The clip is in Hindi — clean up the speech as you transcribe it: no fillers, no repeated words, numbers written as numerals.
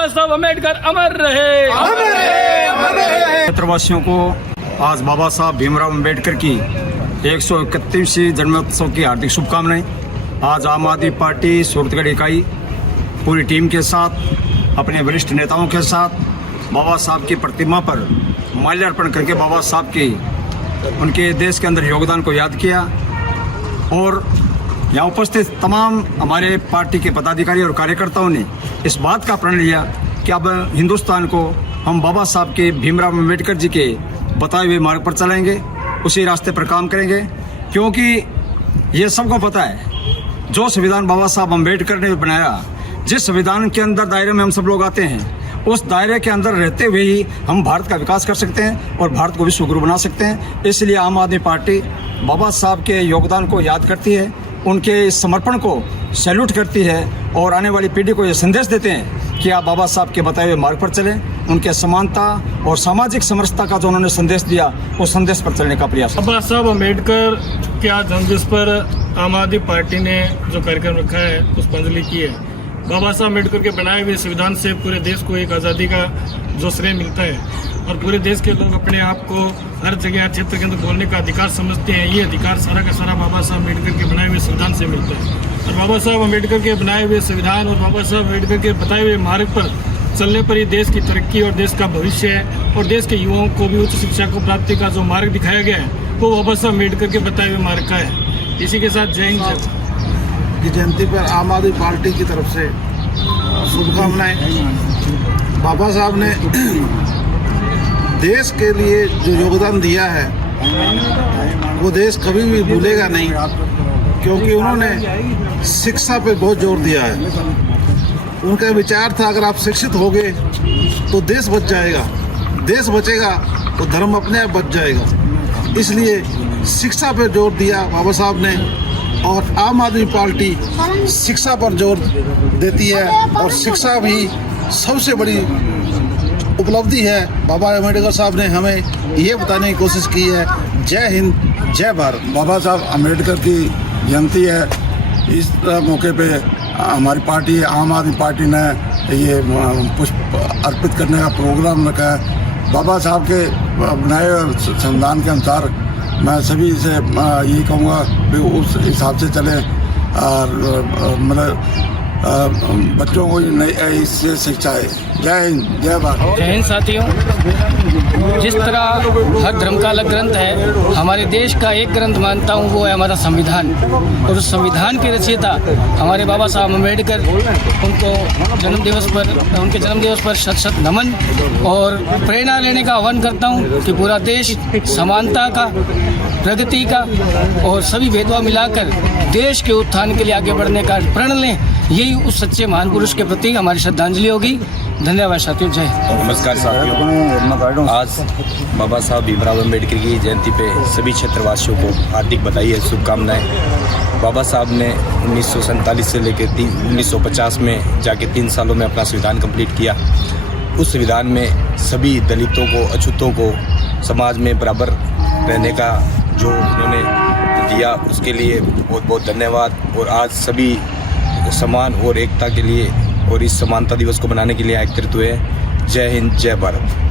बाबा साहब अम्बेडकर अमर रहे। क्षेत्रवासियों को आज बाबा साहब भीमराव अम्बेडकर की 131वीं जन्मोत्सव की हार्दिक शुभकामनाएं। आज आम आदमी पार्टी सूरतगढ़ इकाई पूरी टीम के साथ अपने वरिष्ठ नेताओं के साथ बाबा साहब की प्रतिमा पर माल्यार्पण करके बाबा साहब की उनके देश के अंदर योगदान को याद किया और यहाँ उपस्थित तमाम हमारे पार्टी के पदाधिकारी और कार्यकर्ताओं ने इस बात का प्रण लिया कि अब हिंदुस्तान को हम बाबा साहब के भीमराव अम्बेडकर जी के बताए हुए मार्ग पर चलाएंगे, उसी रास्ते पर काम करेंगे। क्योंकि ये सबको पता है जो संविधान बाबा साहब अम्बेडकर ने बनाया, जिस संविधान के अंदर दायरे में हम सब लोग आते हैं, उस दायरे के अंदर रहते हुए ही हम भारत का विकास कर सकते हैं और भारत को विश्व गुरु बना सकते हैं। इसलिए आम आदमी पार्टी बाबा साहब के योगदान को याद करती है, उनके समर्पण को सैल्यूट करती है और आने वाली पीढ़ी को ये संदेश देते हैं कि आप बाबा साहब के बताए हुए मार्ग पर चलें। उनके समानता और सामाजिक समरसता का जो उन्होंने संदेश दिया, उस संदेश पर चलने का प्रयास। बाबा साहब अम्बेडकर के आज जन्मदिवस पर आम आदमी पार्टी ने जो कार्यक्रम रखा है, पुष्पांजलि की है। बाबा साहब अम्बेडकर के बनाए हुए संविधान से पूरे देश को एक आज़ादी का जो श्रेय मिलता है और पूरे देश के लोग अपने आप को हर जगह हर क्षेत्र के अंदर बोलने का अधिकार समझते हैं। ये अधिकार सारा का सारा बाबा साहब अम्बेडकर के बनाए हुए संविधान से मिलता है और बाबा साहब अम्बेडकर के बनाए हुए संविधान और बाबा साहब अम्बेडकर के बताए हुए मार्ग पर चलने पर ही देश की तरक्की और देश का भविष्य है और देश के युवाओं को भी उच्च शिक्षा को प्राप्ति का जो मार्ग दिखाया गया है वो बाबा साहब अम्बेडकर के बताए हुए मार्ग का है। इसी के साथ जय हिंद की जयंती पर आम आदमी पार्टी की तरफ से शुभकामनाएं। बाबा साहब ने देश के लिए जो योगदान दिया है वो देश कभी भी भूलेगा नहीं, क्योंकि उन्होंने शिक्षा पे बहुत जोर दिया है। उनका विचार था अगर आप शिक्षित होगे तो देश बच जाएगा, देश बचेगा तो धर्म अपने आप बच जाएगा। इसलिए शिक्षा पर जोर दिया बाबा साहब ने और आम आदमी पार्टी शिक्षा पर जोर देती है और शिक्षा भी सबसे बड़ी उपलब्धि है। बाबा अम्बेडकर साहब ने हमें ये बताने की कोशिश की है। जय हिंद, जय भारत। बाबा साहब अम्बेडकर की जयंती है, इस मौके पे हमारी पार्टी आम आदमी पार्टी ने ये पुष्प अर्पित करने का प्रोग्राम रखा है। बाबा साहब के बनाए संविधान के अनुसार मैं सभी से यही कहूँगा कि उस हिसाब से चलें और मतलब बच्चों को इससे शिक्षा है। जय हिंद, जय भारत। जय हिंद साथियों, जिस तरह हर धर्म का अलग ग्रंथ है, हमारे देश का एक ग्रंथ मानता हूँ वो है हमारा संविधान। और उस संविधान के रचयिता हमारे बाबा साहब अम्बेडकर, उनको उनके जन्मदिवस पर शत शत नमन और प्रेरणा लेने का आह्वान करता हूँ कि पूरा देश समानता का, प्रगति का और सभी भेदभाव मिलाकर देश के उत्थान के लिए आगे बढ़ने का प्रण लें। यही उस सच्चे महान पुरुष के प्रति हमारी श्रद्धांजलि होगी। धन्यवाद साथियों, जय। नमस्कार साथियों, आज बाबा साहब भीमराव अम्बेडकर की जयंती पे सभी क्षेत्रवासियों को हार्दिक बधाई है, शुभकामनाएं। बाबा साहब ने 1947 से लेकर 1950 में जाके 3 सालों में अपना संविधान कंप्लीट किया। उस संविधान में सभी दलितों को, अछूतों को समाज में बराबर रहने का जो उन्होंने दिया, उसके लिए बहुत बहुत धन्यवाद। और आज सभी समान और एकता के लिए और इस समानता दिवस को मनाने के लिए एकत्रित हुए। जय हिंद, जय भारत।